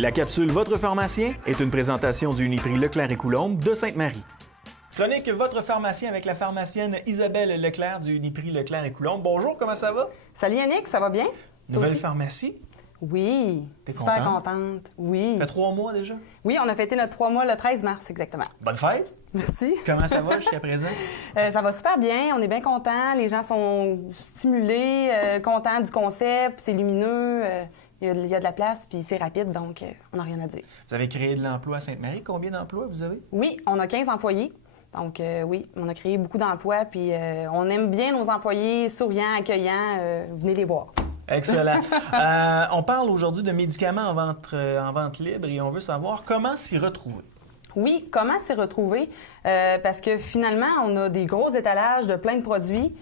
La capsule Votre pharmacien est une présentation du Uniprix Leclerc et Coulombe de Sainte-Marie. Chronique Votre pharmacien avec la pharmacienne Isabelle Leclerc du Uniprix Leclerc et Coulombe. Bonjour, comment ça va? Salut Yannick, ça va bien? Nouvelle pharmacie? Oui. T'es super contente? contente. Oui. Ça fait 3 mois déjà? Oui, on a fêté notre 3 mois le 13 mars, exactement. Bonne fête! Merci. Comment ça va jusqu'à présent? Ça va super bien, on est bien contents. Les gens sont stimulés, contents du concept, c'est lumineux, il y a de la place, puis c'est rapide, donc on n'a rien à dire. Vous avez créé de l'emploi à Sainte-Marie. Combien d'emplois vous avez? Oui, on a 15 employés. Donc oui, on a créé beaucoup d'emplois, puis on aime bien nos employés, souriants, accueillants. Venez les voir. Excellent. On parle aujourd'hui de médicaments en vente libre et on veut savoir comment s'y retrouver. Oui, comment s'y retrouver? Parce que finalement, on a des gros étalages de plein de produits.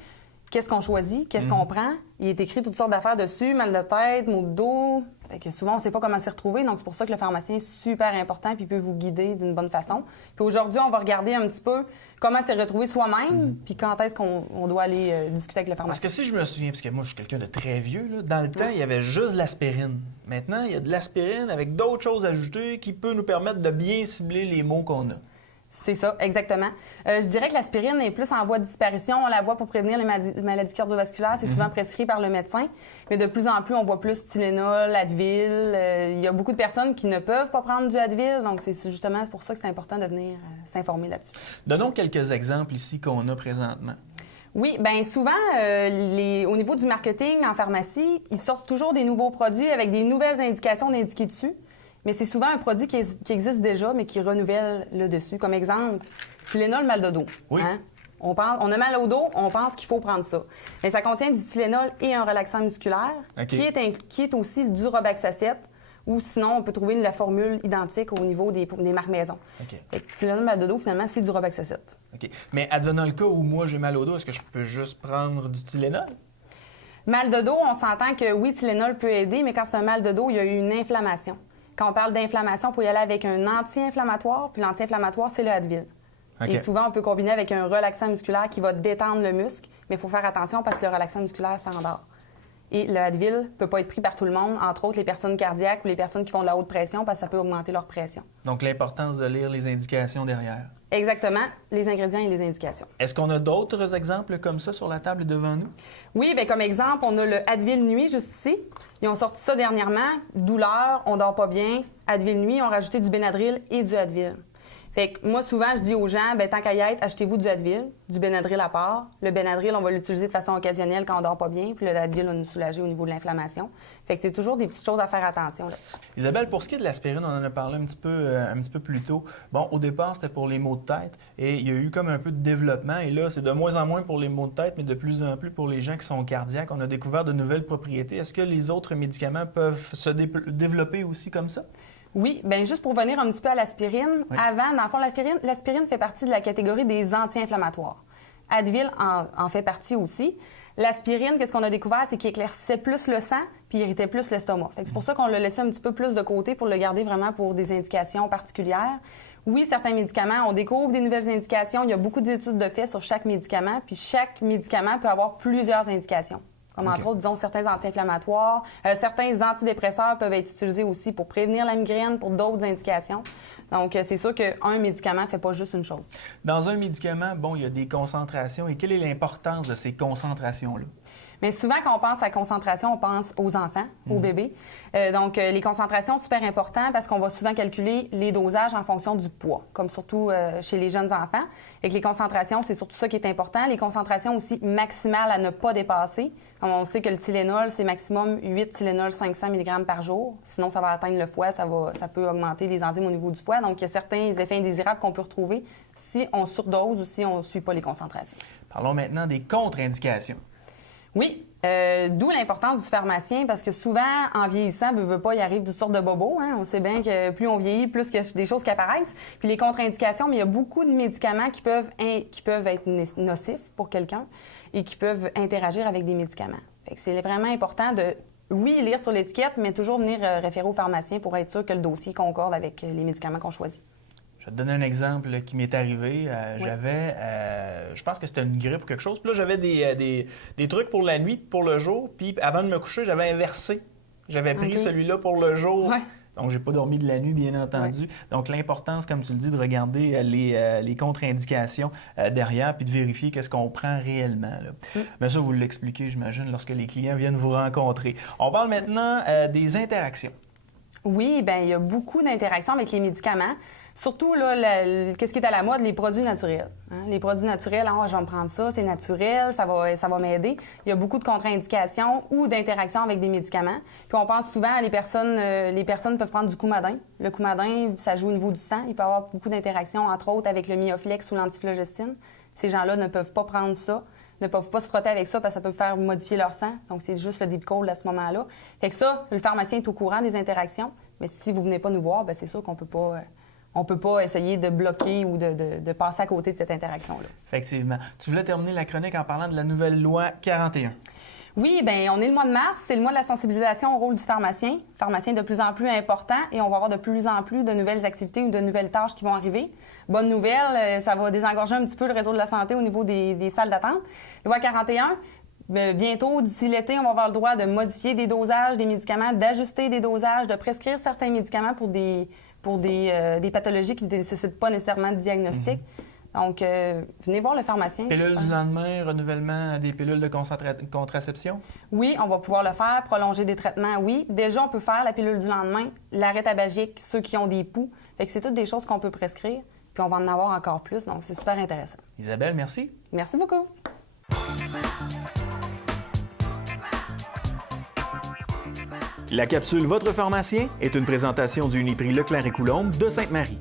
Qu'est-ce qu'on choisit? Qu'est-ce qu'on prend? Il est écrit toutes sortes d'affaires dessus, mal de tête, maux de dos. Fait que souvent, on ne sait pas comment s'y retrouver. Donc, c'est pour ça que le pharmacien est super important puis peut vous guider d'une bonne façon. Puis aujourd'hui, on va regarder un petit peu comment s'y retrouver soi-même puis quand est-ce qu'on doit aller discuter avec le Parce pharmacien. que si je me souviens, parce que moi, je suis quelqu'un de très vieux, là, dans le temps, il y avait juste de l'aspirine. Maintenant, il y a de l'aspirine avec d'autres choses ajoutées qui peut nous permettre de bien cibler les maux qu'on a. C'est ça, exactement. Je dirais que l'aspirine est plus en voie de disparition. On la voit pour prévenir les maladies cardiovasculaires. C'est souvent prescrit par le médecin. Mais de plus en plus, on voit plus Tylenol, Advil. Il y a beaucoup de personnes qui ne peuvent pas prendre du Advil. Donc, c'est justement pour ça que c'est important de venir s'informer là-dessus. Donnons quelques exemples ici qu'on a présentement. Oui, bien souvent, au niveau du marketing en pharmacie, ils sortent toujours des nouveaux produits avec des nouvelles indications d'indiquer dessus. Mais c'est souvent un produit qui existe déjà, mais qui renouvelle le dessus. Comme exemple, Tylenol mal de dos. Oui. Hein? On a mal au dos, on pense qu'il faut prendre ça. Mais ça contient du Tylenol et un relaxant musculaire, OK. qui est aussi du Robaxacet, ou sinon, on peut trouver la formule identique au niveau des marques maison. OK. Fait que Tylenol mal de dos, finalement, c'est du Robaxacet. OK. Mais advenant le cas où moi, j'ai mal au dos, est-ce que je peux juste prendre du Tylenol? Mal de dos, on s'entend que oui, Tylenol peut aider, mais quand c'est un mal de dos, il y a eu une inflammation. Quand on parle d'inflammation, il faut y aller avec un anti-inflammatoire, puis l'anti-inflammatoire, c'est le Advil. OK. Et souvent, on peut combiner avec un relaxant musculaire qui va détendre le muscle, mais il faut faire attention parce que le relaxant musculaire s'endort. Et le Advil ne peut pas être pris par tout le monde, entre autres les personnes cardiaques ou les personnes qui font de la haute pression parce que ça peut augmenter leur pression. Donc, l'importance de lire les indications derrière. Exactement, les ingrédients et les indications. Est-ce qu'on a d'autres exemples comme ça sur la table devant nous? Oui, bien comme exemple, on a le Advil Nuit juste ici. Ils ont sorti ça dernièrement. Douleur, on dort pas bien. Advil Nuit, ils ont rajouté du Benadryl et du Advil. Fait que moi, souvent, je dis aux gens, bien, tant qu'à y être, achetez-vous du Advil, du Benadryl à part. Le Benadryl, on va l'utiliser de façon occasionnelle quand on dort pas bien, puis le Advil va nous soulager au niveau de l'inflammation. Fait que c'est toujours des petites choses à faire attention là-dessus. Isabelle, pour ce qui est de l'aspirine, on en a parlé un petit peu plus tôt. Bon, au départ, c'était pour les maux de tête et il y a eu comme un peu de développement. Et là, c'est de moins en moins pour les maux de tête, mais de plus en plus pour les gens qui sont cardiaques. On a découvert de nouvelles propriétés. Est-ce que les autres médicaments peuvent se développer aussi comme ça? Oui, bien juste pour venir un petit peu à l'aspirine, Oui. avant, dans le fond, l'aspirine fait partie de la catégorie des anti-inflammatoires. Advil en fait partie aussi. L'aspirine, qu'est-ce qu'on a découvert, c'est qu'il éclaircissait plus le sang puis irritait plus l'estomac. Fait que c'est pour ça qu'on l'a laissé un petit peu plus de côté pour le garder vraiment pour des indications particulières. Oui, certains médicaments, on découvre des nouvelles indications. Il y a beaucoup d'études de fait sur chaque médicament, puis chaque médicament peut avoir plusieurs indications. Comme entre autres, disons, certains anti-inflammatoires. Certains antidépresseurs peuvent être utilisés aussi pour prévenir la migraine, pour d'autres indications. Donc, c'est sûr qu'un médicament ne fait pas juste une chose. Dans un médicament, bon, il y a des concentrations. Et quelle est l'importance de ces concentrations-là? Mais souvent, quand on pense à concentration, on pense aux enfants, aux bébés. Donc, les concentrations, super important parce qu'on va souvent calculer les dosages en fonction du poids, comme surtout chez les jeunes enfants. Et que les concentrations, c'est surtout ça qui est important. Les concentrations aussi maximales à ne pas dépasser. Comme on sait que le Tylenol, c'est maximum 8 Tylenol 500 mg par jour. Sinon, ça va atteindre le foie, ça peut augmenter les enzymes au niveau du foie. Donc, il y a certains effets indésirables qu'on peut retrouver si on surdose ou si on ne suit pas les concentrations. Parlons maintenant des contre-indications. Oui, d'où l'importance du pharmacien, parce que souvent, en vieillissant, veut pas, il arrive toutes sortes de bobos. Hein? On sait bien que plus on vieillit, plus il y a des choses qui apparaissent. Puis les contre-indications, mais il y a beaucoup de médicaments qui peuvent être nocifs pour quelqu'un et qui peuvent interagir avec des médicaments. Fait que c'est vraiment important de, oui, lire sur l'étiquette, mais toujours venir référer au pharmacien pour être sûr que le dossier concorde avec les médicaments qu'on choisit. Je vais te donner un exemple qui m'est arrivé. J'avais, je pense que c'était une grippe ou quelque chose. Puis là, j'avais des trucs pour la nuit, pour le jour. Puis avant de me coucher, j'avais inversé. J'avais pris celui-là pour le jour. Ouais. Donc, j'ai pas dormi de la nuit, bien entendu. Ouais. Donc, l'importance, comme tu le dis, de regarder les contre-indications derrière puis de vérifier qu'est-ce qu'on prend réellement, là. Mais ça, vous l'expliquez, j'imagine, lorsque les clients viennent vous rencontrer. On parle maintenant des interactions. Oui, bien, il y a beaucoup d'interactions avec les médicaments. Surtout, là, qu'est-ce qui est à la mode? Les produits naturels. Hein? Les produits naturels, je vais me prendre ça, c'est naturel, ça va m'aider. Il y a beaucoup de contre-indications ou d'interactions avec des médicaments. Puis on pense souvent à les personnes peuvent prendre du Coumadin. Le Coumadin, ça joue au niveau du sang. Il peut y avoir beaucoup d'interactions, entre autres, avec le Mioflex ou l'antiflogestine. Ces gens-là ne peuvent pas prendre ça, ne peuvent pas se frotter avec ça parce que ça peut faire modifier leur sang. Donc, c'est juste le Deep-Cold à ce moment-là. Fait que ça, le pharmacien est au courant des interactions. Mais si vous venez pas nous voir, bien, c'est sûr qu'on peut pas... On ne peut pas essayer de bloquer ou de passer à côté de cette interaction-là. Effectivement. Tu voulais terminer la chronique en parlant de la nouvelle loi 41. Oui, bien, on est le mois de mars, c'est le mois de la sensibilisation au rôle du pharmacien. Le pharmacien est de plus en plus important et on va avoir de plus en plus de nouvelles activités ou de nouvelles tâches qui vont arriver. Bonne nouvelle, ça va désengorger un petit peu le réseau de la santé au niveau des salles d'attente. Loi 41, bientôt, d'ici l'été, on va avoir le droit de modifier des dosages des médicaments, d'ajuster des dosages, de prescrire certains médicaments pour des pathologies qui ne nécessitent pas nécessairement de diagnostic. Donc, venez voir le pharmacien. Pilule du lendemain, renouvellement des pilules de contraception? Oui, on va pouvoir le faire. Prolonger des traitements, oui. Déjà, on peut faire la pilule du lendemain, l'arrêt tabagique, ceux qui ont des poux. Fait que c'est toutes des choses qu'on peut prescrire, puis on va en avoir encore plus. Donc, c'est super intéressant. Isabelle, merci. Merci beaucoup. La capsule Votre pharmacien est une présentation du Uniprix Leclerc et Coulombe de Sainte-Marie.